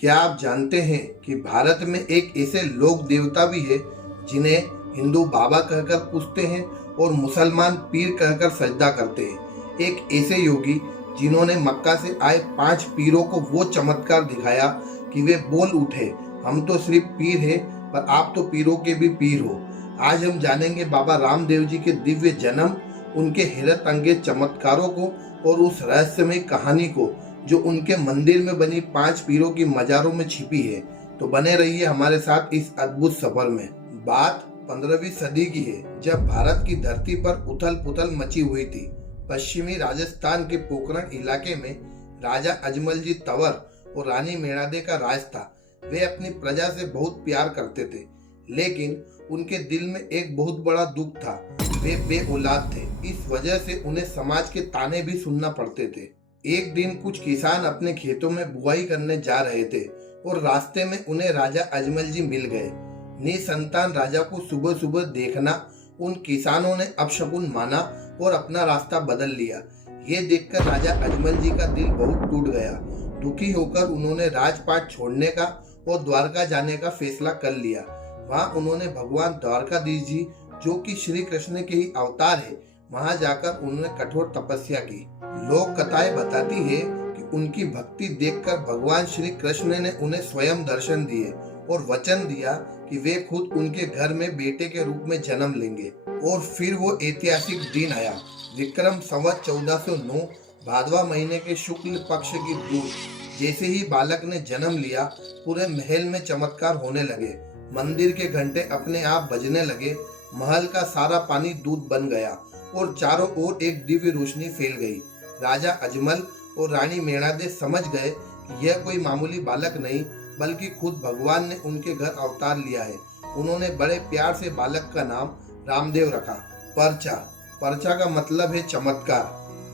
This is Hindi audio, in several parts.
क्या आप जानते हैं कि भारत में एक ऐसे लोक देवता भी है जिन्हें हिंदू बाबा कहकर पूजते हैं और मुसलमान पीर कहकर सजदा करते हैं। एक ऐसे योगी जिन्होंने मक्का से आए 5 पीरों को वो चमत्कार दिखाया कि वे बोल उठे, हम तो सिर्फ पीर हैं पर आप तो पीरों के भी पीर हो। आज हम जानेंगे बाबा रामदेव जी के दिव्य जन्म, उनके हैरत अंगेज चमत्कारों को और उस रहस्यमय कहानी को जो उनके मंदिर में बनी 5 पीरों की मजारों में छिपी है। तो बने रहिए हमारे साथ इस अद्भुत सफर में। बात 15वीं सदी की है, जब भारत की धरती पर उथल पुथल मची हुई थी। पश्चिमी राजस्थान के पोखरण इलाके में राजा अजमल जी तंवर और रानी मेणादे का राज था। वे अपनी प्रजा से बहुत प्यार करते थे, लेकिन उनके दिल में एक बहुत बड़ा दुख था। वे बेऔलाद थे, इस वजह से उन्हें समाज के ताने भी सुनना पड़ते थे। एक दिन कुछ किसान अपने खेतों में बुआई करने जा रहे थे और रास्ते में उन्हें राजा अजमल जी मिल गए। निसंतान राजा को सुबह सुबह देखना उन किसानों ने अपशकुन माना और अपना रास्ता बदल लिया। ये देखकर राजा अजमल जी का दिल बहुत टूट गया। दुखी होकर उन्होंने राजपाट छोड़ने का और द्वारका जाने का फैसला कर लिया। वहां उन्होंने भगवान द्वारकाधीश जी, जो कि श्री कृष्ण के ही अवतार है, वहां जाकर उन्होंने कठोर तपस्या की। लोक कथाएं बताती है कि उनकी भक्ति देखकर भगवान श्री कृष्ण ने उन्हें स्वयं दर्शन दिए और वचन दिया कि वे खुद उनके घर में बेटे के रूप में जन्म लेंगे। और फिर वो ऐतिहासिक दिन आया। विक्रम संवत 1409 भादवा महीने के शुक्ल पक्ष की दूज। जैसे ही बालक ने जन्म लिया, पूरे महल में चमत्कार होने लगे। मंदिर के घंटे अपने आप बजने लगे, महल का सारा पानी दूध बन गया और चारों ओर एक दिव्य रोशनी फैल गई। राजा अजमल और रानी मेणादे समझ गए कि यह कोई मामूली बालक नहीं, बल्कि खुद भगवान ने उनके घर अवतार लिया है। उन्होंने बड़े प्यार से बालक का नाम रामदेव रखा। पर्चा का मतलब है चमत्कार।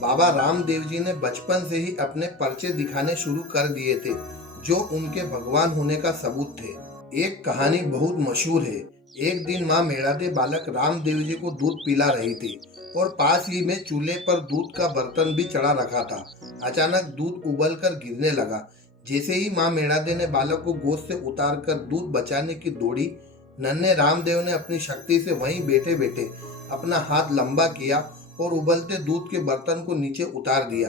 बाबा रामदेव जी ने बचपन से ही अपने पर्चे दिखाने शुरू कर दिए थे, जो उनके भगवान होने का सबूत थे। एक कहानी बहुत मशहूर है। एक दिन माँ मेणादे बालक रामदेव जी को दूध पिला रही थी और पास ही में चूल्हे पर दूध का बर्तन भी चढ़ा रखा था। अचानक दूध उबलकर गिरने लगा। जैसे ही माँ मेणादे ने बालक को गोद से उतारकर दूध बचाने की दौड़ी, नन्हे रामदेव ने अपनी शक्ति से वहीं बैठे बैठे अपना हाथ लंबा किया और उबलते दूध के बर्तन को नीचे उतार दिया।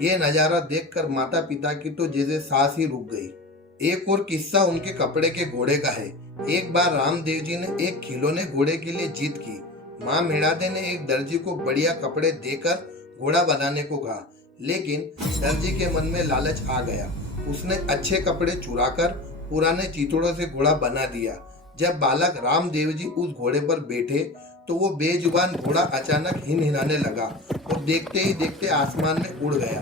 ये नजारा देखकर माता पिता की तो जैसे सांस ही रुक गई। एक और किस्सा उनके कपड़े के घोड़े का है। एक बार रामदेव जी ने एक खिलौने घोड़े के लिए जीत की। माँ मेणादे ने एक दर्जी को बढ़िया कपड़े देकर घोड़ा बनाने को कहा, लेकिन दर्जी के मन में लालच आ गया। उसने अच्छे कपड़े चुराकर पुराने चितौड़ों से घोड़ा बना दिया। जब बालक रामदेव जी उस घोड़े पर बैठे तो वो बेजुबान घोड़ा अचानक हिनहिनाने लगा और देखते ही देखते आसमान में उड़ गया।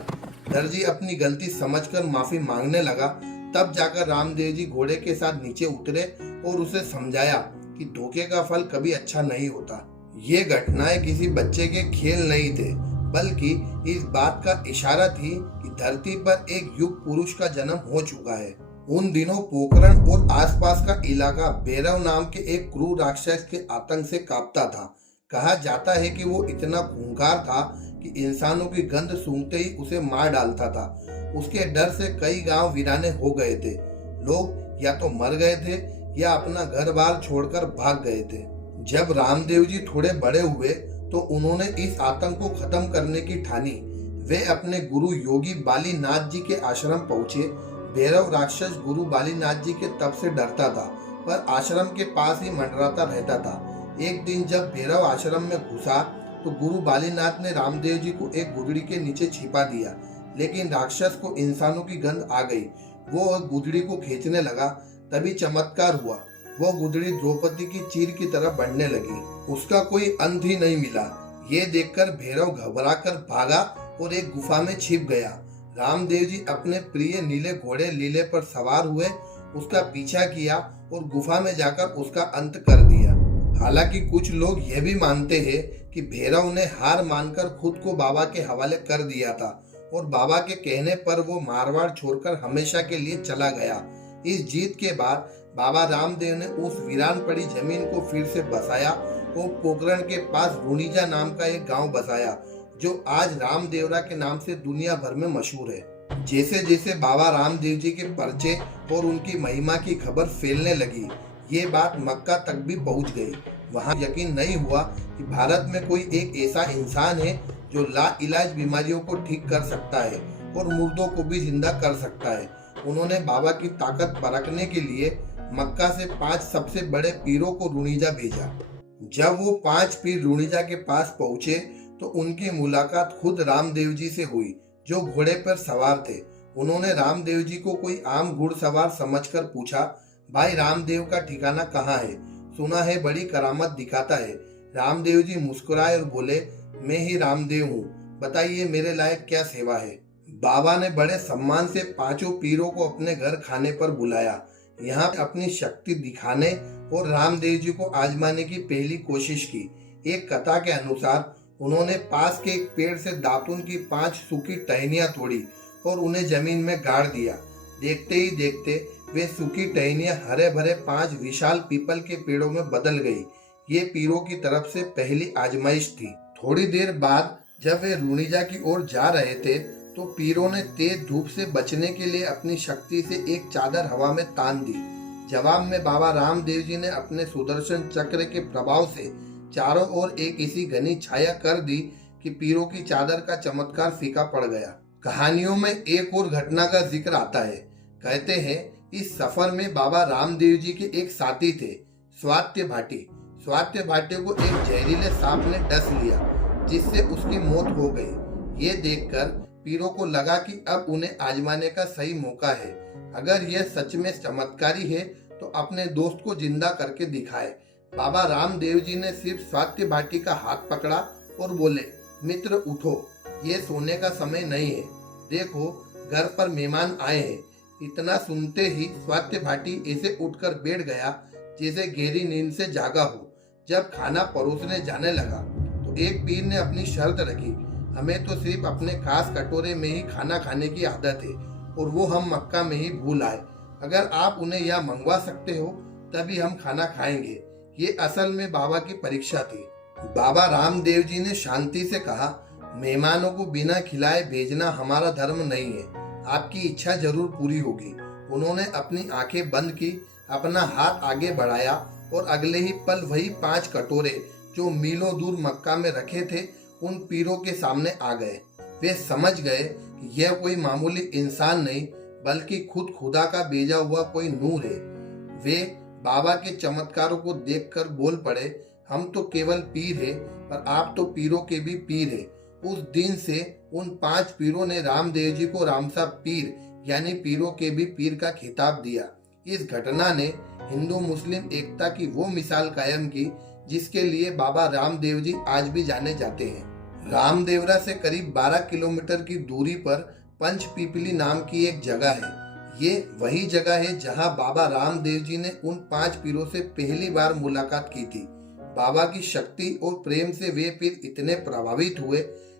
दर्जी अपनी गलती समझकर माफी मांगने लगा। तब जाकर रामदेव जी घोड़े के साथ नीचे उतरे और उसे समझाया कि धोखे का फल कभी अच्छा नहीं होता। ये घटनाएं किसी बच्चे के खेल नहीं थे, बल्कि इस बात का इशारा थी कि धरती पर एक युग पुरुष का जन्म हो चुका है। उन दिनों पोखरण और आसपास का इलाका भैरव नाम के एक क्रूर राक्षस के आतंक से कांपता था। कहा जाता है कि वो इतना खूंखार था कि इंसानों की गंध सूंघते ही उसे मार डालता था। उसके डर से कई गांव वीराने हो गए थे। लोग या तो मर गए थे या अपना घर बार छोड़कर भाग गए थे। जब रामदेव जी थोड़े बड़े हुए तो उन्होंने इस आतंक को खत्म करने की ठानी। वे अपने गुरु योगी बालीनाथ जी के आश्रम पहुंचे। भैरव राक्षस गुरु बालीनाथ जी के तप से डरता था, पर आश्रम के पास ही मंडराता रहता था। एक दिन जब भैरव आश्रम में घुसा तो गुरु बालीनाथ ने रामदेव जी को एक गुदड़ी के नीचे छिपा दिया, लेकिन राक्षस को इंसानों की गंध आ गई। वो गुदड़ी को खींचने लगा। तभी चमत्कार हुआ। वो गुदड़ी द्रौपदी की चीर की तरह बढ़ने लगी। उसका कोई अंत ही नहीं मिला। ये देखकर भैरव घबराकर भागा और एक गुफा में छिप गया। रामदेव जी अपने प्रिय नीले घोड़े लीले पर सवार हुए, उसका पीछा किया और गुफा में जाकर उसका अंत कर दिया। हालांकि कुछ लोग यह भी मानते हैं कि भैरव ने हार मानकर खुद को बाबा के हवाले कर दिया था और बाबा के कहने पर वो मारवाड़ छोड़कर हमेशा के लिए चला गया। इस जीत के बाद बाबा रामदेव ने उस वीरान पड़ी जमीन को फिर से बसाया और पोखरण के पास रुणीजा नाम का एक गांव बसाया, जो आज रामदेवरा के नाम से दुनिया भर में मशहूर है। जैसे जैसे बाबा रामदेव जी के पर्चे और उनकी महिमा की खबर फैलने लगी, ये बात मक्का तक भी पहुंच गई। वहां यकीन नहीं हुआ कि भारत में कोई एक ऐसा इंसान है जो लाइलाज बीमारियों को ठीक कर सकता है और मुर्दों को भी जिंदा कर सकता है। उन्होंने बाबा की ताकत परखने के लिए मक्का से 5 सबसे बड़े पीरों को रुणीजा भेजा। जब वो 5 पीर रुणीजा के पास पहुंचे तो उनकी मुलाकात खुद रामदेव जी से हुई, जो घोड़े पर सवार थे। उन्होंने रामदेव जी को कोई आम घुड़सवार समझकर पूछा, भाई रामदेव का ठिकाना कहाँ है? सुना है बड़ी करामत दिखाता है। रामदेव जी मुस्कुराए और बोले, मैं ही रामदेव हूँ, बताइए मेरे लायक क्या सेवा है? बाबा ने बड़े सम्मान से 5 पीरों को अपने घर खाने पर बुलाया। यहाँ अपनी शक्ति दिखाने और रामदेव जी को आजमाने की पहली कोशिश की। एक कथा के अनुसार उन्होंने पास के एक पेड़ से दातुन की 5 सूखी टहनियां तोड़ी और उन्हें जमीन में गाड़ दिया। देखते ही देखते वे सूखी टहनियां हरे भरे 5 विशाल पीपल के पेड़ों में बदल गई। ये पीरों की तरफ से पहली आजमाइश थी। थोड़ी देर बाद जब वे रुणीजा की ओर जा रहे थे तो पीरों ने तेज धूप से बचने के लिए अपनी शक्ति से एक चादर हवा में तान दी। जवाब में बाबा रामदेव जी ने अपने सुदर्शन चक्र के प्रभाव से चारों ओर एक ऐसी घनी छाया कर दी कि पीरों की चादर का चमत्कार फीका पड़ गया। कहानियों में एक और घटना का जिक्र आता है। कहते हैं इस सफर में बाबा रामदेव जी के एक साथी थे, स्वात्य भाटी। स्वात्य भाटी को एक जहरीले सांप ने डस लिया, जिससे उसकी मौत हो गई। ये देखकर पीरों को लगा कि अब उन्हें आजमाने का सही मौका है। अगर यह सच में चमत्कारी है तो अपने दोस्त को जिंदा करके दिखाए। बाबा रामदेव जी ने सिर्फ स्वात्य भाटी का हाथ पकड़ा और बोले, मित्र उठो, ये सोने का समय नहीं है। देखो घर पर मेहमान आए हैं। इतना सुनते ही स्वात्य भाटी ऐसे उठकर बैठ गया जैसे गहरी नींद से जागा हो। जब खाना परोसने जाने लगा तो एक पीर ने अपनी शर्त रखी, हमें तो सिर्फ अपने खास कटोरे में ही खाना खाने की आदत है और वो हम मक्का में ही भूल आए। अगर आप उन्हें यहाँ मंगवा सकते हो तभी हम खाना खाएंगे। ये असल में बाबा की परीक्षा थी। बाबा रामदेव जी ने शांति से कहा, मेहमानों को बिना खिलाए भेजना हमारा धर्म नहीं है। आपकी इच्छा जरूर पूरी होगी। उन्होंने अपनी आंखें बंद की, अपना हाथ आगे बढ़ाया और अगले ही पल वही 5 कटोरे जो मीलों दूर मक्का में रखे थे उन पीरों के सामने आ गए। वे समझ गए कि यह कोई मामूली इंसान नहीं बल्कि खुद खुदा का भेजा हुआ कोई नूर है। वे बाबा के चमत्कारों को देखकर बोल पड़े, हम तो केवल पीर है पर आप तो पीरों के भी पीर है। उस दिन से उन 5 पीरों ने रामदेव जी को रामसाब पीर यानी पीरों के भी पीर का खिताब दिया। इस घटना ने हिंदू मुस्लिम एकता की वो मिसाल कायम की जिसके लिए बाबा रामदेव जी आज भी जाने जाते हैं। रामदेवरा से करीब 12 किलोमीटर की दूरी पर पंचपीपली नाम की एक जगह है। ये वही जगह है जहां बाबा रामदेव जी ने उन 5 पीरों से पहली बार मुलाकात की थी। बाबा की शक्ति और प्रेम से वे पीर इतने प्रभावित हुए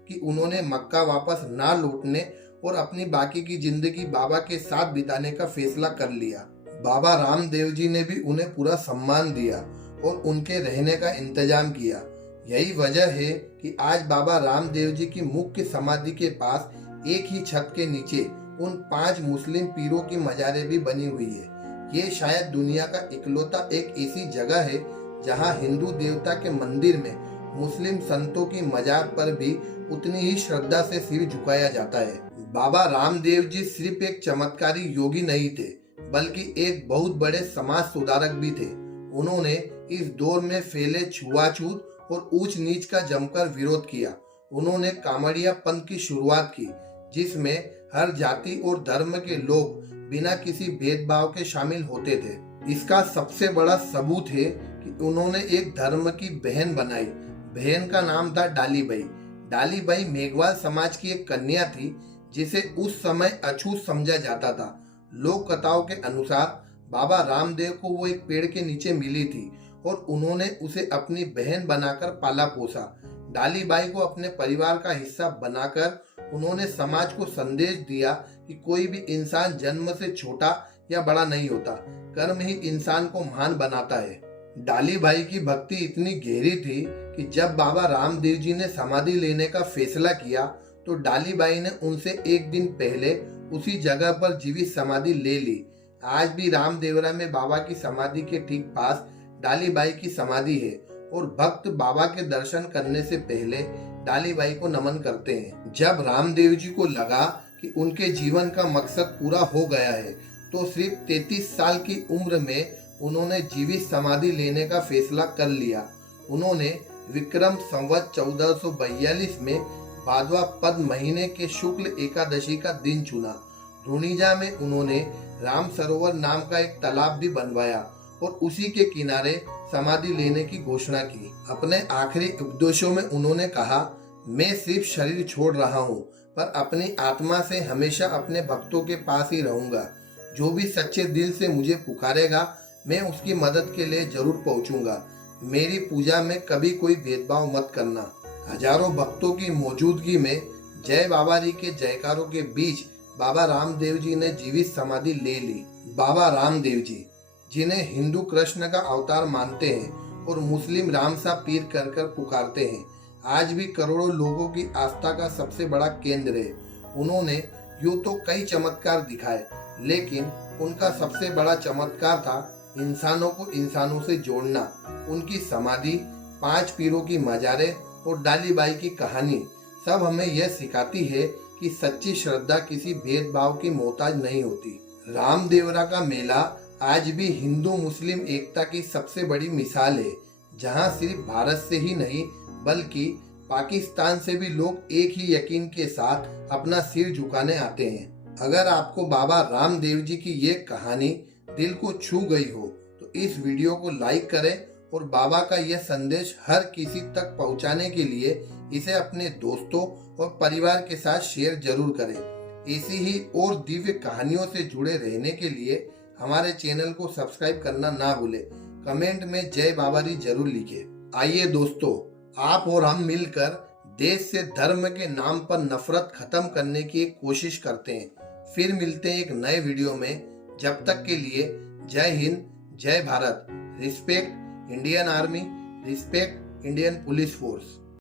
कि उन्होंने मक्का वापस ना लौटने और अपनी बाकी की जिंदगी बाबा के साथ बिताने का फैसला कर लिया। बाबा रामदेव जी ने भी उन्हें पूरा सम्मान दिया और उनके रहने का इंतजाम किया। यही वजह है कि आज बाबा रामदेव जी की मुख्य समाधि के पास एक ही छत के नीचे उन 5 मुस्लिम पीरों की मजारें भी बनी हुई है। ये शायद दुनिया का इकलौता एक ऐसी जगह है जहां हिंदू देवता के मंदिर में मुस्लिम संतों की मजार पर भी उतनी ही श्रद्धा से सिर झुकाया जाता है। बाबा रामदेव जी सिर्फ एक चमत्कारी योगी नहीं थे बल्कि एक बहुत बड़े समाज सुधारक भी थे। उन्होंने इस दौर में फैले छुआछूत और ऊंच नीच का जमकर विरोध किया। उन्होंने कामड़िया पंथ की शुरुआत की जिसमें हर जाति और धर्म के लोग बिना किसी भेदभाव के शामिल होते थे। इसका सबसे बड़ा सबूत है कि उन्होंने एक धर्म की बहन बनाई। बहन का नाम था डालीबाई। डालीबाई मेघवाल समाज की एक कन्या थी जिसे उस समय अछूत समझा जाता था। लोक कथाओं के अनुसार बाबा रामदेव को वो एक पेड़ के नीचे मिली थी और उन्होंने उसे अपनी बहन बनाकर पाला पोसा। डालीबाई को अपने परिवार का हिस्सा बनाकर उन्होंने समाज को संदेश दिया कि कोई भी इंसान जन्म से छोटा या बड़ा नहीं होता, कर्म ही इंसान को महान बनाता है। डालीबाई की भक्ति इतनी गहरी थी कि जब बाबा रामदेव जी ने समाधि लेने का फैसला किया तो डालीबाई ने उनसे एक दिन पहले उसी जगह पर जीवित समाधि ले ली। आज भी रामदेवरा में बाबा की समाधि के ठीक पास डालीबाई की समाधि है और भक्त बाबा के दर्शन करने से पहले डालीबाई को नमन करते हैं। जब रामदेव जी को लगा कि उनके जीवन का मकसद पूरा हो गया है तो सिर्फ 33 साल की उम्र में उन्होंने जीवित समाधि लेने का फैसला कर लिया। उन्होंने विक्रम संवत 1442 में भाद्वा पद महीने के शुक्ल एकादशी का दिन चुना। रुणीजा में उन्होंने राम सरोवर नाम का एक तालाब भी बनवाया और उसी के किनारे समाधि लेने की घोषणा की। अपने आखिरी उपदेशों में उन्होंने कहा, मैं सिर्फ शरीर छोड़ रहा हूँ पर अपनी आत्मा से हमेशा अपने भक्तों के पास ही रहूंगा। जो भी सच्चे दिल से मुझे पुकारेगा मैं उसकी मदद के लिए जरूर पहुंचूंगा। मेरी पूजा में कभी कोई भेदभाव मत करना। हजारों भक्तों की मौजूदगी में जय बाबा जी के जयकारों के बीच बाबा रामदेव जी ने जीवित समाधि ले ली। बाबा रामदेव जी, जिन्हें हिंदू कृष्ण का अवतार मानते हैं और मुस्लिम राम सा पीर कर कर पुकारते हैं, आज भी करोड़ों लोगों की आस्था का सबसे बड़ा केंद्र है। उन्होंने यूं तो कई चमत्कार दिखाए, लेकिन उनका सबसे बड़ा चमत्कार था इंसानों को इंसानों से जोड़ना। उनकी समाधि, 5 पीरों की मजारें और डालीबाई की कहानी सब हमें यह सिखाती है कि सच्ची श्रद्धा किसी भेदभाव की मोहताज नहीं होती। रामदेवरा का मेला आज भी हिंदू मुस्लिम एकता की सबसे बड़ी मिसाल है, जहां सिर्फ भारत से ही नहीं बल्कि पाकिस्तान से भी लोग एक ही यकीन के साथ अपना सिर झुकाने आते हैं। अगर आपको बाबा रामदेव जी की ये कहानी दिल को छू गई हो तो इस वीडियो को लाइक करें और बाबा का यह संदेश हर किसी तक पहुंचाने के लिए इसे अपने दोस्तों और परिवार के साथ शेयर जरूर करें। ऐसी ही और दिव्य कहानियों से जुड़े रहने के लिए हमारे चैनल को सब्सक्राइब करना ना भूलें। कमेंट में जय बाबा जी जरूर लिखें। आइए दोस्तों, आप और हम मिलकर देश से धर्म के नाम पर नफरत खत्म करने की एक कोशिश करते हैं। फिर मिलते हैं एक नए वीडियो में। जब तक के लिए जय हिंद, जय Bharat. Respect Indian army, respect Indian police force.